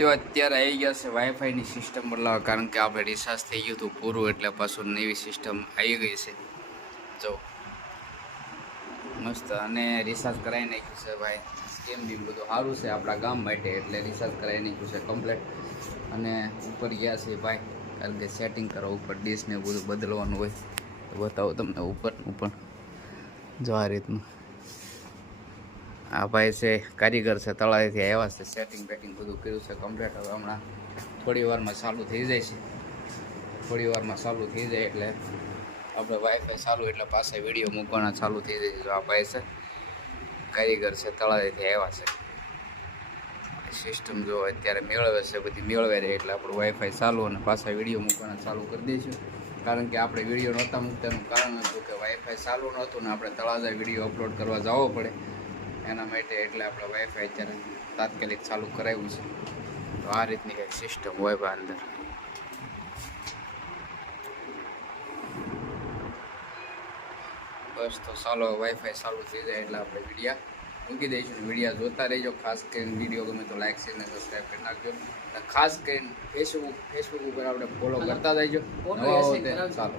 તો અત્યારે આવી ગયા છે વાઈફાઈની સિસ્ટમ બદલાવા, કારણ કે આપણે રિચાર્જ થઈ ગયું હતું પૂરું, એટલે પાછું નવી સિસ્ટમ આવી ગઈ છે. જો મસ્ત, અને રિચાર્જ કરાવી નાખ્યું છે ભાઈ. સ્કેમ બી બધું સારું છે આપણા ગામ માટે, એટલે રિચાર્જ કરાવી નાખ્યું છે કમ્પ્લેટ. અને ઉપર ગયા છે ભાઈ, કારણ કે સેટિંગ કરો ઉપર ડીશને બધું બદલવાનું હોય. તો બતાવો તમને ઉપર જો આ રીતનું. આ ભાઈ છે કારીગર છે, તળાવેથી આવ્યા છે, સેટિંગ બેટિંગ બધું કર્યું છે કમ્પ્લીટ. હવે હમણાં થોડી વારમાં ચાલુ થઈ જાય છે. થોડી વારમાં ચાલુ થઈ જાય એટલે આપણે વાઈફાઈ ચાલુ, એટલે પાછા વિડીયો મૂકવાના ચાલુ થઈ જાય. જો આ ભાઈ છે કારીગર છે, તળાવેથી આવ્યા છે. સિસ્ટમ જો અત્યારે મેળવે છે, બધી મેળવે રહે એટલે આપણું વાઈફાઈ ચાલુ અને પાછા વિડીયો મૂકવાના ચાલુ કરી દઈશું. કારણ કે આપણે વિડીયો નહોતા મૂકતાનું કારણ હતું કે વાઈફાઈ ચાલુ નહોતું ને આપણે તળાજા વિડીયો અપલોડ કરવા જવો પડે એના માટે, એટલે આપણે વાઈફાઈ અત્યારે તાત્કાલિક ચાલુ કરાવ્યું છે. તો આ રીતની કંઈક સિસ્ટમ હોય ભાઈ અંદર. બસ તો ચાલો, વાઈફાઈ ચાલુ થઈ જાય એટલે આપણે વિડીયા મૂકી દઈશું. વિડીયા જોતા રહેજો. ખાસ કરીને વિડીયો ગમે તો લાઈક શેર અને સબસ્ક્રાઈબ કરી નાખજો. ખાસ કરીને ફેસબુક ઉપર આપણે ફોલો કરતા જઈજો. ચાલો.